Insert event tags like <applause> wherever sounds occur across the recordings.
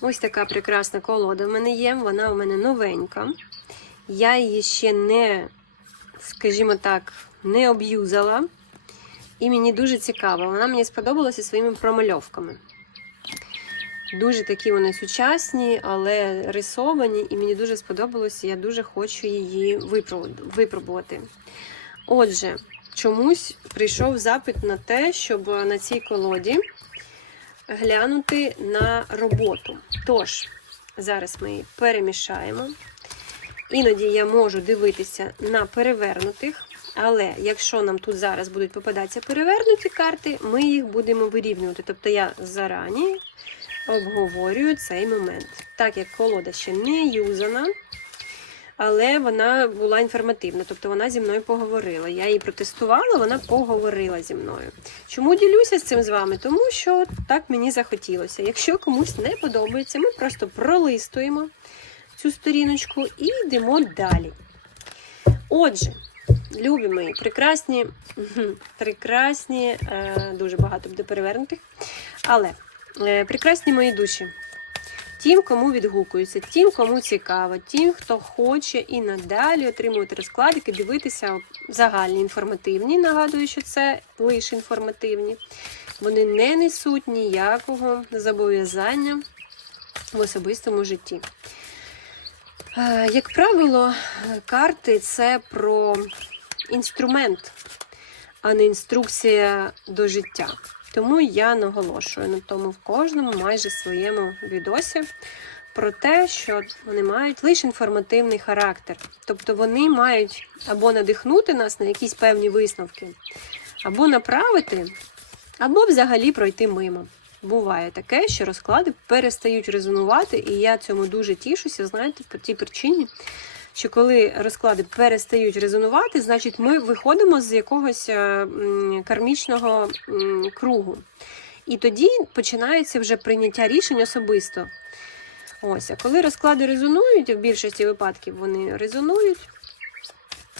Ось така прекрасна колода в мене є. Вона у мене новенька. Я її ще не, скажімо так, не об'юзала. І мені дуже цікаво. Вона мені сподобалася своїми промальовками. Дуже такі вони сучасні, але рисовані, і мені дуже сподобалося. Я дуже хочу її випробувати. Отже, чомусь прийшов запит на те, щоб на цій колоді глянути на роботу. Тож, зараз ми її перемішаємо. Іноді я можу дивитися на перевернутих, але якщо нам тут зараз будуть попадатися перевернуті карти, ми їх будемо вирівнювати. Тобто я зарані обговорюю цей момент. Так як колода ще не юзана, але вона була інформативна, тобто вона зі мною поговорила. Я її протестувала, вона поговорила зі мною. Чому ділюся з цим з вами? Тому що так мені захотілося. Якщо комусь не подобається, ми просто пролистуємо цю сторіночку і йдемо далі. Отже, любі мої, прекрасні, <laughs> прекрасні, е, дуже багато буде перевернутих. Але е, прекрасні мої душі. Тим, кому відгукується, тим, кому цікаво, тим, хто хоче і надалі отримувати розкладики, дивитися загальні інформативні. Нагадую, що це лише інформативні. Вони не несуть ніякого зобов'язання в особистому житті. Е, Як правило, карти це про інструмент, а не інструкція до життя. Тому я наголошую на тому в кожному майже своєму відосі про те, що вони мають лише інформативний характер. Тобто вони мають або надихнути нас на якісь певні висновки, або направити, або взагалі пройти мимо. Буває таке, що розклади перестають резонувати, і я цьому дуже тішуся, знаєте, по тій причині, що коли розклади перестають резонувати, значить ми виходимо з якогось е, кармічного кругу. І тоді починається вже прийняття рішень особисто. Ось, а коли розклади резонують, в більшості випадків вони резонують.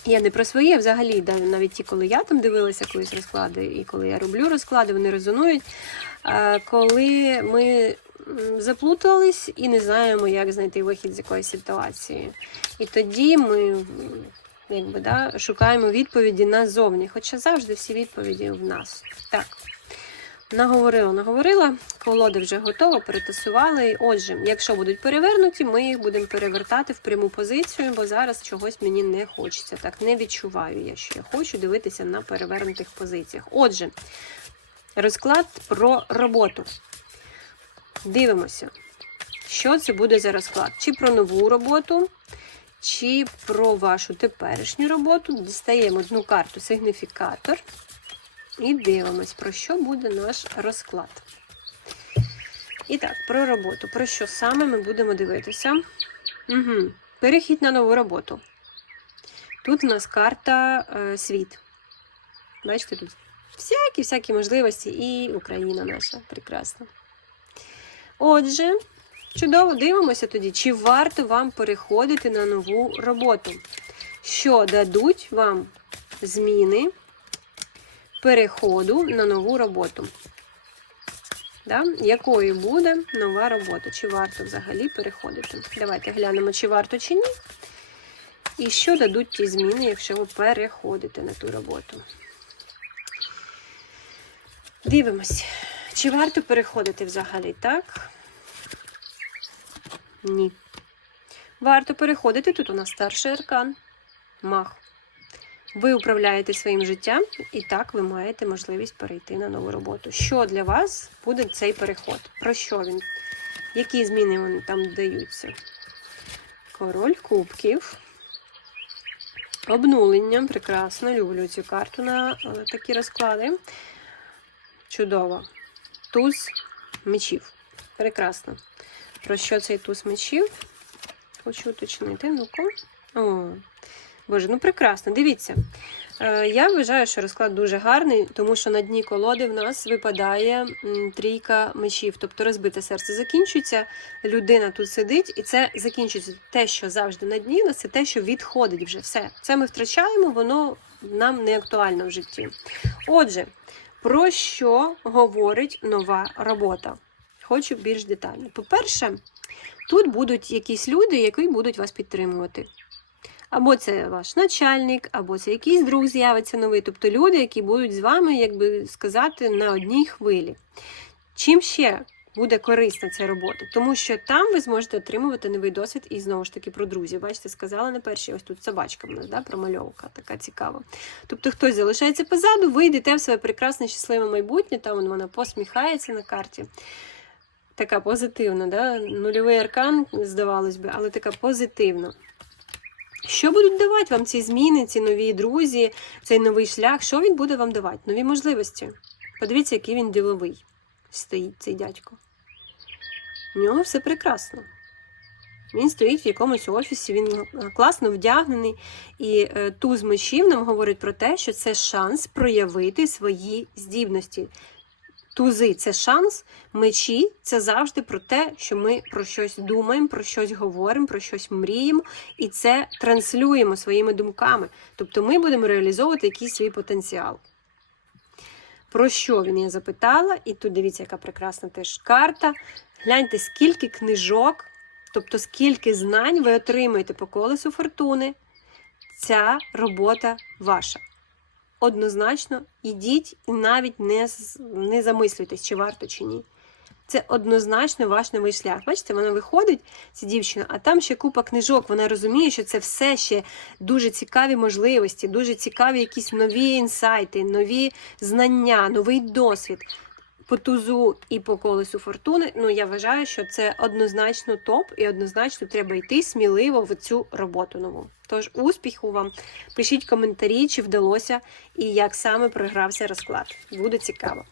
Я не про своє взагалі, навіть ті, коли я там дивилася колись розклади, і коли я роблю розклади, вони резонують. Коли ми заплутались і не знаємо, як знайти вихід з якоїсь ситуації. І тоді ми якби, да, шукаємо відповіді назовні, хоча завжди всі відповіді в нас. Так. Наговорила, наговорила, колоди вже готова, перетасували. Отже, якщо будуть перевернуті, ми їх будемо перевертати в пряму позицію, бо зараз чогось мені не хочеться. Так, не відчуваю я, що я хочу дивитися на перевернутих позиціях. Отже, розклад про роботу. Дивимося, що це буде за розклад. Чи про нову роботу, чи про вашу теперішню роботу. Дістаємо одну карту сигніфікатор. І дивимось, про що буде наш розклад. І так, про роботу. Про що саме ми будемо дивитися? Угу. Перехід на нову роботу. Тут у нас карта е, світ. Бачите, тут всякі-всякі можливості, і Україна наша прекрасна. Отже, чудово дивимося тоді, чи варто вам переходити на нову роботу. Що дадуть вам зміни переходу на нову роботу. Да? Якою буде нова робота? Чи варто взагалі переходити? Давайте глянемо, чи варто, чи ні. І що дадуть ті зміни, якщо ви переходите на ту роботу. Дивимось, чи варто переходити взагалі, так? Ні. Варто переходити. Тут у нас старший аркан. Мах. Ви управляєте своїм життям, і так ви маєте можливість перейти на нову роботу. Що для вас буде цей переход? Про що він? Які зміни вони там даються? Король кубків. Обнулення. Прекрасно. Люблю цю карту на е, такі розклади. Чудово. Туз мечів. Прекрасно. Про що цей туз мечів? Хочу уточнити. Ну-ка. О, Боже, ну прекрасно. Дивіться. Е, Я вважаю, що розклад дуже гарний, тому що на дні колоди в нас випадає трійка мечів, тобто розбите серце закінчується, людина тут сидить, і це закінчується те, що завжди на дні, це те, що відходить вже все. Це ми втрачаємо, воно нам не актуально в житті. Отже, про що говорить нова робота? Хочу більш детально. По-перше, тут будуть якісь люди, які будуть вас підтримувати. Або це ваш начальник, або це якийсь друг з'явиться новий. Тобто люди, які будуть з вами, як би сказати, на одній хвилі. Чим ще буде корисна ця робота? Тому що там ви зможете отримувати новий досвід і знову ж таки про друзів. Бачите, сказала на першій, ось тут собачка в нас, да, промальовка, така цікава. Тобто хтось залишається позаду, ви йдете в своє прекрасне, щасливе майбутнє, там вона посміхається на карті. Така позитивна, да? нульовий аркан, здавалось би, але така позитивна. Що будуть давати вам ці зміни, ці нові друзі, цей новий шлях? Що він буде вам давати? Нові можливості. Подивіться, який він діловий стоїть цей дядько. У нього все прекрасно. Він стоїть в якомусь офісі, він класно вдягнений. І е, туз мечів нам говорить про те, що це шанс проявити свої здібності. Тузи це шанс, мечі це завжди про те, що ми про щось думаємо, про щось говоримо, про щось мріємо, і це транслюємо своїми думками. Тобто ми будемо реалізовувати якийсь свій потенціал. Про що він я запитала? І тут дивіться, яка прекрасна теж карта. Гляньте, скільки книжок, тобто скільки знань ви отримаєте по колесу фортуни. Ця робота ваша. Однозначно, ідіть і навіть не, не замислюйтесь, чи варто, чи ні. Це однозначно ваш новий шлях. Бачите, вона виходить, ця дівчина, а там ще купа книжок. Вона розуміє, що це все ще дуже цікаві можливості, дуже цікаві якісь нові інсайти, нові знання, новий досвід. По тузу і по колесу фортуни. Ну я вважаю, що це однозначно топ, і однозначно треба йти сміливо в цю роботу нову. Тож успіху вам! Пишіть коментарі, чи вдалося і як саме програвся розклад. Буде цікаво.